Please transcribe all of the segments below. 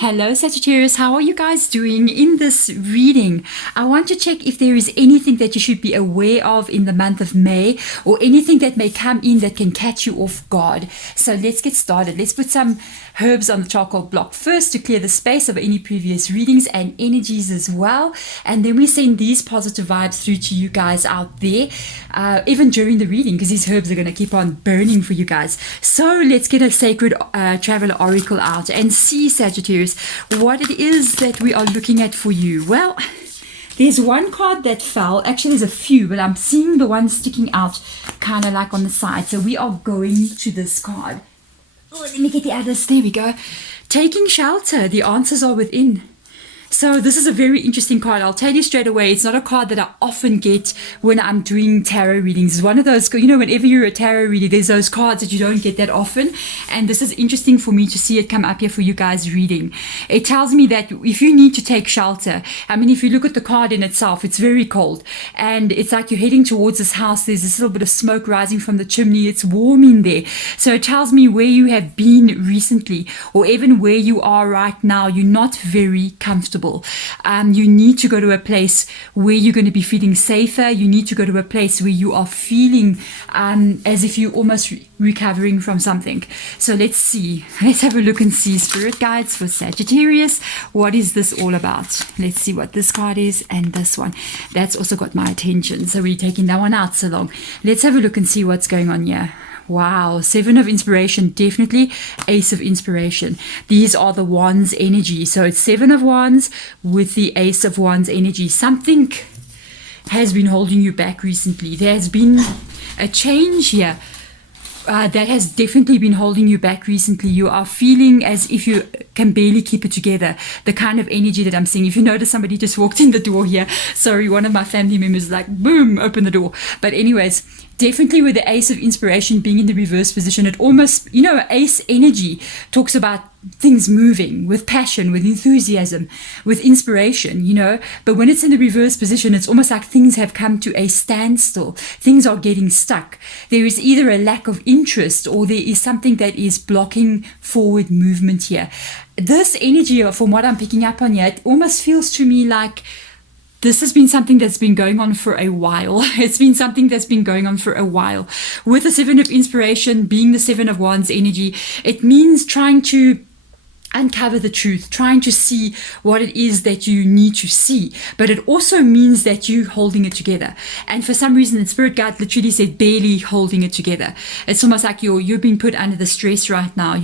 Hello Sagittarius, how are you guys doing? In this reading, I want to check if there is anything that you should be aware of in the month of May, or anything that may come in that can catch you off guard. So let's get started. Let's put some herbs on the charcoal block first to clear the space of any previous readings and energies as well. And then we send these positive vibes through to you guys out there, even during the reading, because these herbs are going to keep on burning for you guys. So let's get a sacred traveler oracle out and see, Sagittarius, what it is that we are looking at for you. Well, there's one card that fell. Actually, there's a few, but I'm seeing the one sticking out kind of like on the side. So we are going to this card. Oh, let me get the others. There we go. Taking shelter. The answers are within. So this is a very interesting card. I'll tell you straight away, it's not a card that I often get when I'm doing tarot readings. It's one of those, you know, whenever you're a tarot reader, there's those cards that you don't get that often. And this is interesting for me to see it come up here for you guys reading. It tells me that if you need to take shelter, I mean, if you look at the card in itself, it's very cold. And it's like you're heading towards this house. There's this little bit of smoke rising from the chimney. It's warm in there. So it tells me where you have been recently, or even where you are right now. You're not very comfortable. You need to go to a place where you're going to be feeling safer. You need to go to a place where you are feeling as if you're almost recovering from something. So let's see. Let's have a look and see, spirit guides for Sagittarius. What is this all about? Let's see what this card is and this one. That's also got my attention. So we're taking that one out so long. Let's have a look and see what's going on here. Wow, Seven of Inspiration, definitely Ace of Inspiration. These are the Wands energy. So it's Seven of Wands with the Ace of Wands energy. Something has been holding you back recently. There has been a change here that has definitely been holding you back recently. You are feeling as if you can barely keep it together. The kind of energy that I'm seeing. If you notice, somebody just walked in the door here. Sorry, one of my family members like, boom, open the door. But anyways, definitely with the Ace of Inspiration being in the reverse position, it almost, you know, Ace energy talks about things moving with passion, with enthusiasm, with inspiration, you know. But when it's in the reverse position, it's almost like things have come to a standstill. Things are getting stuck. There is either a lack of interest or there is something that is blocking forward movement here. This energy, from what I'm picking up on here, it almost feels to me like this has been something that's been going on for a while. It's been something that's been going on for a while. With the Seven of Inspiration being the Seven of Wands energy, it means trying to uncover the truth, trying to see what it is that you need to see. But it also means that you're holding it together. And for some reason, the spirit guide literally said barely holding it together. It's almost like you're being put under the stress right now.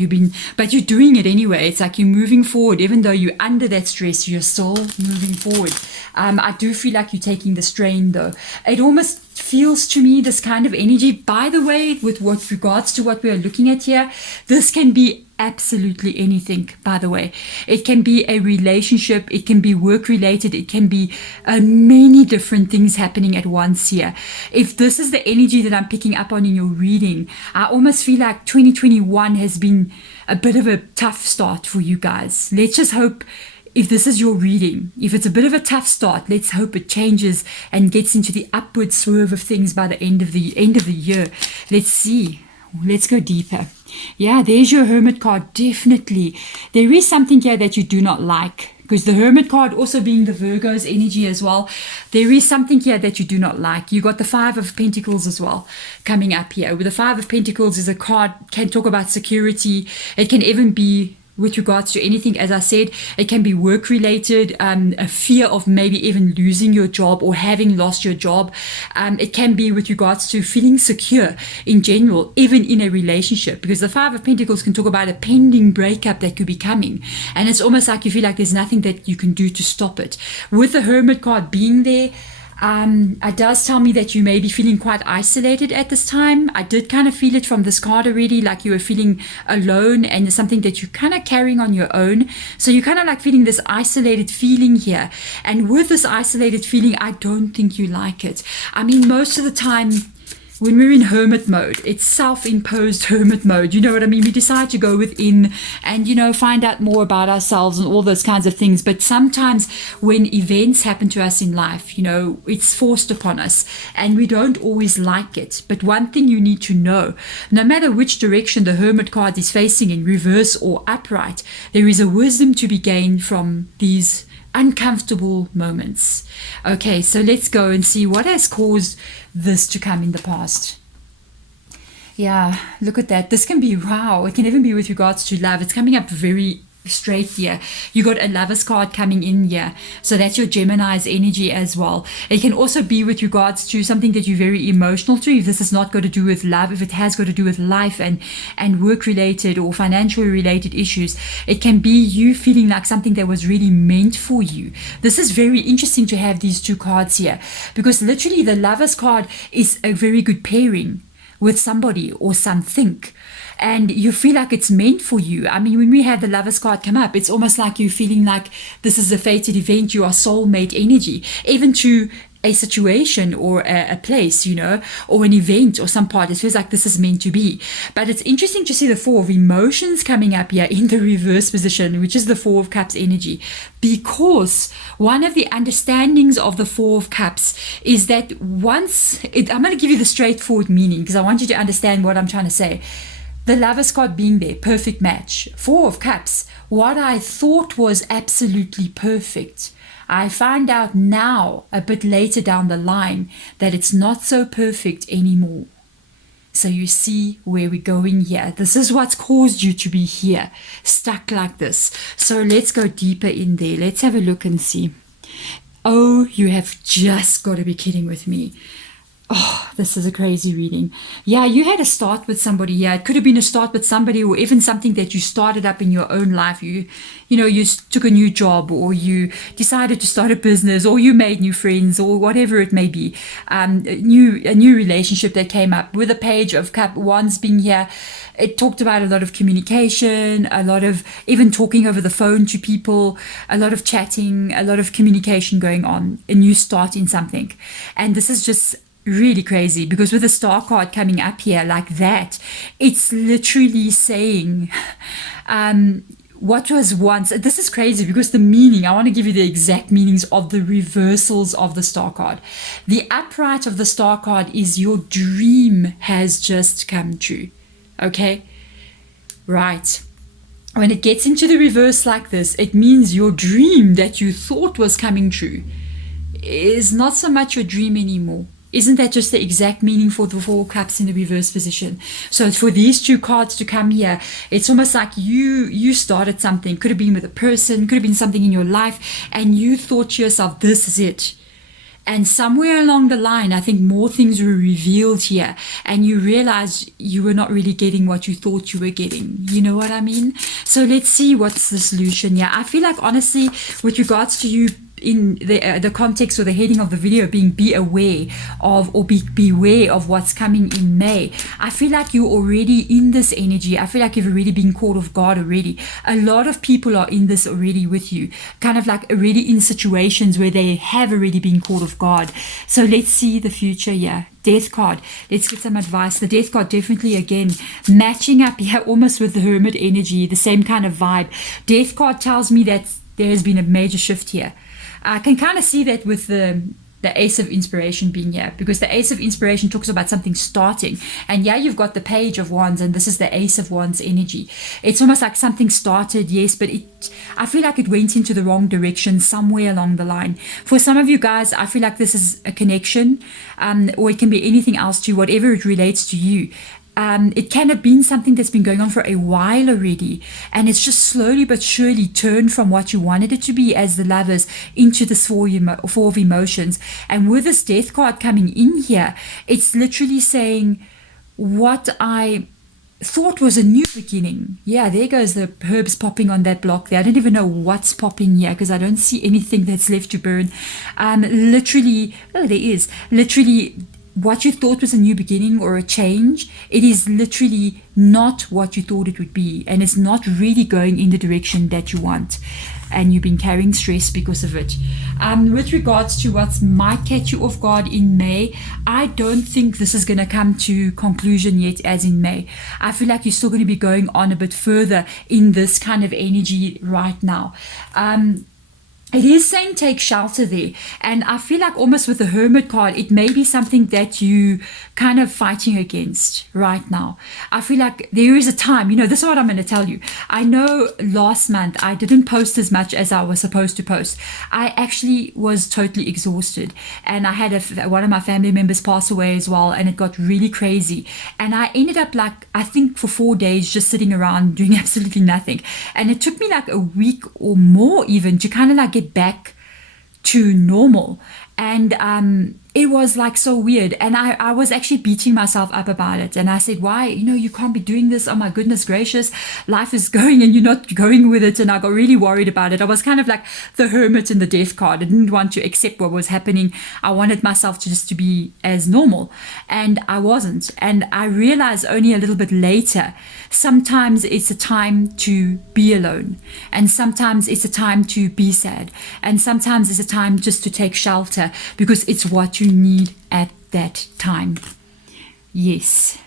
But you're doing it anyway. It's like you're moving forward. Even though you're under that stress, you're still moving forward. I do feel like you're taking the strain though. It almost feels to me this kind of energy. By the way, with what regards to what we are looking at here, this can be absolutely anything, by the way. It can be a relationship, it can be work related, it can be many different things happening at once here. If this is the energy that I'm picking up on in your reading, I almost feel like 2021 has been a bit of a tough start for you guys. Let's just hope, if this is your reading, if it's a bit of a tough start, let's hope it changes and gets into the upward swerve of things by the end of the year. Let's see. Let's go deeper. Yeah, there's your Hermit card. Definitely. There is something here that you do not like. Because the Hermit card also being the Virgo's energy as well. There is something here that you do not like. You got the Five of Pentacles as well coming up here. With the Five of Pentacles is a card, can talk about security. It can even be with regards to anything, as I said, it can be work related, a fear of maybe even losing your job or having lost your job. It can be with regards to feeling secure in general, even in a relationship, because the Five of Pentacles can talk about a pending breakup that could be coming. And it's almost like you feel like there's nothing that you can do to stop it. With the Hermit card being there, it does tell me that you may be feeling quite isolated at this time. I did kind of feel it from this card already, like you were feeling alone and it's something that you're kind of carrying on your own. So you're kind of like feeling this isolated feeling here. And with this isolated feeling, I don't think you like it. I mean, most of the time, when we're in hermit mode, it's self-imposed hermit mode. You know what I mean? We decide to go within and, find out more about ourselves and all those kinds of things. But sometimes when events happen to us in life, it's forced upon us and we don't always like it. But one thing you need to know, no matter which direction the hermit card is facing, in reverse or upright, there is a wisdom to be gained from these uncomfortable moments. Okay, so let's go and see what has caused this to come in the past. Yeah, look at that. This can be, wow, it can even be with regards to love. It's coming up very straight here. You got a Lover's card coming in here, so that's your Gemini's energy as well. It can also be with regards to something that you're very emotional to, if this has not got to do with love, if it has got to do with life and work related or financially related issues. It can be you feeling like something that was really meant for you. This is very interesting to have these two cards here, because literally the Lover's card is a very good pairing with somebody or something, and you feel like it's meant for you. I mean, when we have the Lover's card come up, it's almost like you're feeling like this is a fated event. You are soulmate energy, even to a situation or a place, or an event or some part. It feels like this is meant to be. But it's interesting to see the Four of Emotions coming up here in the reverse position, which is the Four of Cups energy, because one of the understandings of the Four of Cups is that I'm going to give you the straightforward meaning because I want you to understand what I'm trying to say. The Lover's card being there, perfect match. Four of Cups, what I thought was absolutely perfect, I find out now, a bit later down the line, that it's not so perfect anymore. So you see where we're going here. This is what's caused you to be here, stuck like this. So let's go deeper in there. Let's have a look and see. Oh, you have just got to be kidding with me. Oh, this is a crazy reading. Yeah, you had a start with somebody. Yeah, it could have been a start with somebody, or even something that you started up in your own life. You took a new job, or you decided to start a business, or you made new friends, or whatever it may be. A new relationship that came up with a Page of Wands being here. It talked about a lot of communication, a lot of even talking over the phone to people, a lot of chatting, a lot of communication going on, a new start in something. And this is just really crazy, because with the Star card coming up here like that, it's literally saying what was once. This is crazy because the meaning, I want to give you the exact meanings of the reversals of the Star card. The upright of the Star card is your dream has just come true. Okay, right. When it gets into the reverse like this, it means your dream that you thought was coming true is not so much your dream anymore. Isn't that just the exact meaning for the Four Cups in the reverse position? So for these two cards to come here, it's almost like you started something. Could have been with a person, could have been something in your life, and you thought to yourself, this is it. And somewhere along the line, I think more things were revealed here, and you realize you were not really getting what you thought you were getting. You know what I mean? So let's see what's the solution here. I feel like, honestly, with regards to you, in the context or the heading of the video being be aware of, or beware of what's coming in May, I feel like you're already in this energy. I feel like you've already been called of God already. A lot of people are in this already with you, kind of like already in situations where they have already been called of God. So let's see the future here. Death card. Let's get some advice. The Death card definitely, again, matching up here almost with the Hermit energy, the same kind of vibe. Death card tells me that there has been a major shift here. I can kind of see that with the Ace of Inspiration being here, because the Ace of Inspiration talks about something starting, and yeah, you've got the Page of Wands, and this is the Ace of Wands energy. It's almost like something started, yes, but I feel like it went into the wrong direction somewhere along the line. For some of you guys, I feel like this is a connection, or it can be anything else to whatever it relates to you. It can have been something that's been going on for a while already, and it's just slowly but surely turned from what you wanted it to be as the Lovers into this Four of Emotions. And with this Death card coming in here, it's literally saying what I thought was a new beginning. Yeah, there goes the herbs popping on that block there. I don't even know what's popping here because I don't see anything that's left to burn. Literally, oh, there is. Literally, what you thought was a new beginning or a change, it is literally not what you thought it would be, and it's not really going in the direction that you want, and you've been carrying stress because of it. With regards to what might catch you off guard in May, I don't think this is going to come to conclusion yet as in May. I feel like you're still going to be going on a bit further in this kind of energy right now. It is saying take shelter there, and I feel like almost with the Hermit card, it may be something that you kind of fighting against right now. I feel like there is a time, this is what I'm going to tell you. I know last month I didn't post as much as I was supposed to post. I actually was totally exhausted, and I had one of my family members pass away as well, and it got really crazy, and I ended up I think for 4 days just sitting around doing absolutely nothing, and it took me like a week or more even to kind of get back to normal. And it was so weird, and I was actually beating myself up about it, and I said, why, you can't be doing this, oh my goodness gracious, life is going and you're not going with it. And I got really worried about it. I was kind of like the Hermit in the Death card. I didn't want to accept what was happening. I wanted myself to be as normal, and I wasn't. And I realized only a little bit later, sometimes it's a time to be alone, and sometimes it's a time to be sad, and sometimes it's a time just to take shelter, because it's what you need at that time. Yes,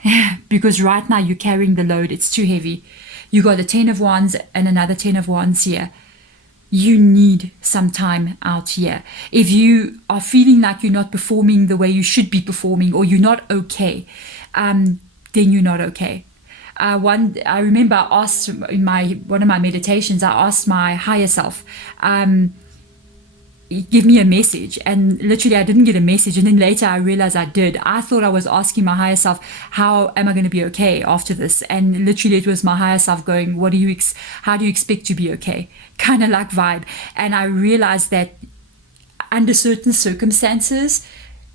because right now you're carrying the load. It's too heavy. You got a 10 of Wands and another 10 of Wands here. You need some time out here. If you are feeling like you're not performing the way you should be performing, or you're not okay, then you're not okay. I remember I asked in one of my meditations, I asked my higher self, give me a message, and literally I didn't get a message, and then later I realized I did. I thought I was asking my higher self, how am I going to be okay after this? And literally it was my higher self going, how do you expect to be okay? Kind of like vibe. And I realized that under certain circumstances,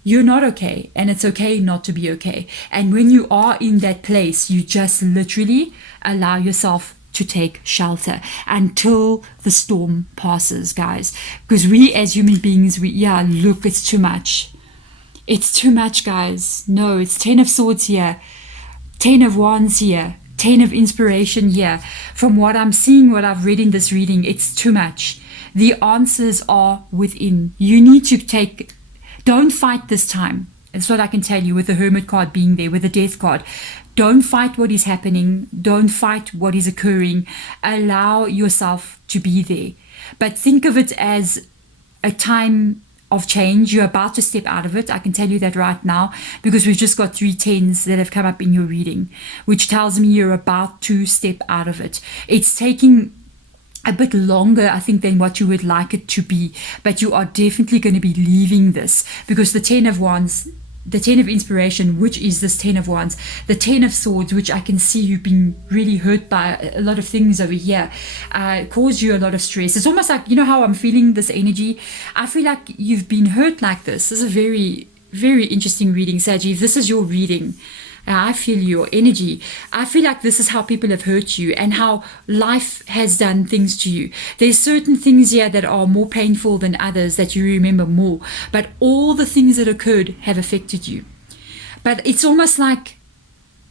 you're not okay, and it's okay not to be okay. And when you are in that place, you just literally allow yourself to take shelter until the storm passes, guys. Because we as human beings, look, it's too much. It's too much, guys. No, it's 10 of Swords here, 10 of Wands here, 10 of Inspiration here. From what I'm seeing, what I've read in this reading, it's too much. The answers are within. You need to don't fight this time. That's what I can tell you with the Hermit card being there, with the Death card. Don't fight what is happening. Don't fight what is occurring. Allow yourself to be there. But think of it as a time of change. You're about to step out of it. I can tell you that right now, because we've just got 3 10s that have come up in your reading, which tells me you're about to step out of it. It's taking a bit longer, I think, than what you would like it to be, but you are definitely going to be leaving this, because the 10 of Wands, the 10 of Inspiration, which is this 10 of Wands, the 10 of Swords, which I can see you've been really hurt by a lot of things over here, caused you a lot of stress. It's almost like, how I'm feeling this energy. I feel like you've been hurt like this. This is a very, very interesting reading, Saggy. If this is your reading, I feel your energy. I feel like this is how people have hurt you, and how life has done things to you. There's certain things here that are more painful than others that you remember more, but all the things that occurred have affected you. But it's almost like,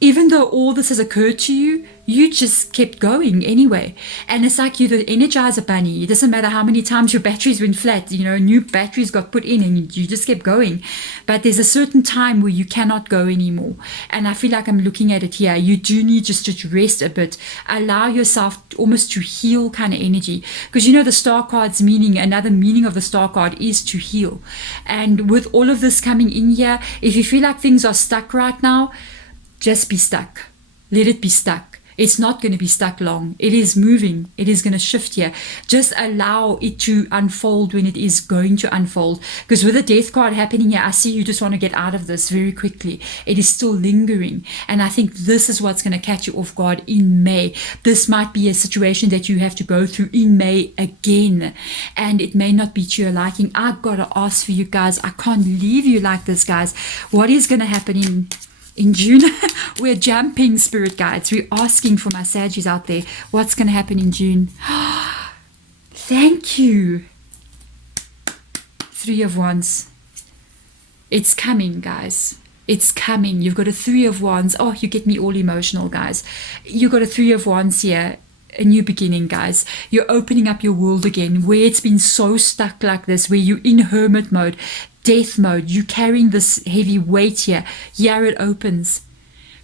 even though all this has occurred to you, you just kept going anyway. And it's like you're the Energizer Bunny. It doesn't matter how many times your batteries went flat, new batteries got put in, and you just kept going. But there's a certain time where you cannot go anymore. And I feel like I'm looking at it here. You do need just to rest a bit. Allow yourself almost to heal kind of energy. Because the Star card's meaning, another meaning of the Star card is to heal. And with all of this coming in here, if you feel like things are stuck right now, just be stuck. Let it be stuck. It's not going to be stuck long. It is moving. It is going to shift here. Just allow it to unfold when it is going to unfold. Because with the Death card happening here, I see you just want to get out of this very quickly. It is still lingering. And I think this is what's going to catch you off guard in May. This might be a situation that you have to go through in May again. And it may not be to your liking. I've got to ask for you guys. I can't leave you like this, guys. What is going to happen in June? We're jumping, spirit guides. We're asking for my Saggies out there. What's going to happen in June? Thank you. 3 of Wands. It's coming, guys. It's coming. You've got a Three of Wands. Oh, you get me all emotional, guys. You've got a Three of Wands here. A new beginning, guys. You're opening up your world again, where it's been so stuck like this, where you're in hermit mode, death mode. You're carrying this heavy weight here. Here it opens.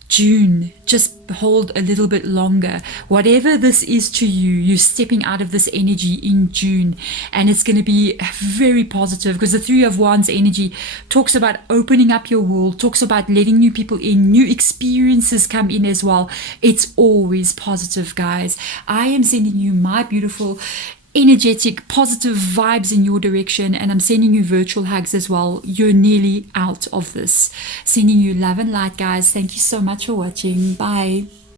June, just hold a little bit longer. Whatever this is to you, you're stepping out of this energy in June, and it's going to be very positive, because the Three of Wands energy talks about opening up your world, talks about letting new people in, new experiences come in as well. It's always positive, guys. I am sending you my beautiful energetic, positive vibes in your direction, and I'm sending you virtual hugs as well. You're nearly out of this. Sending you love and light, guys. Thank you so much for watching. Bye.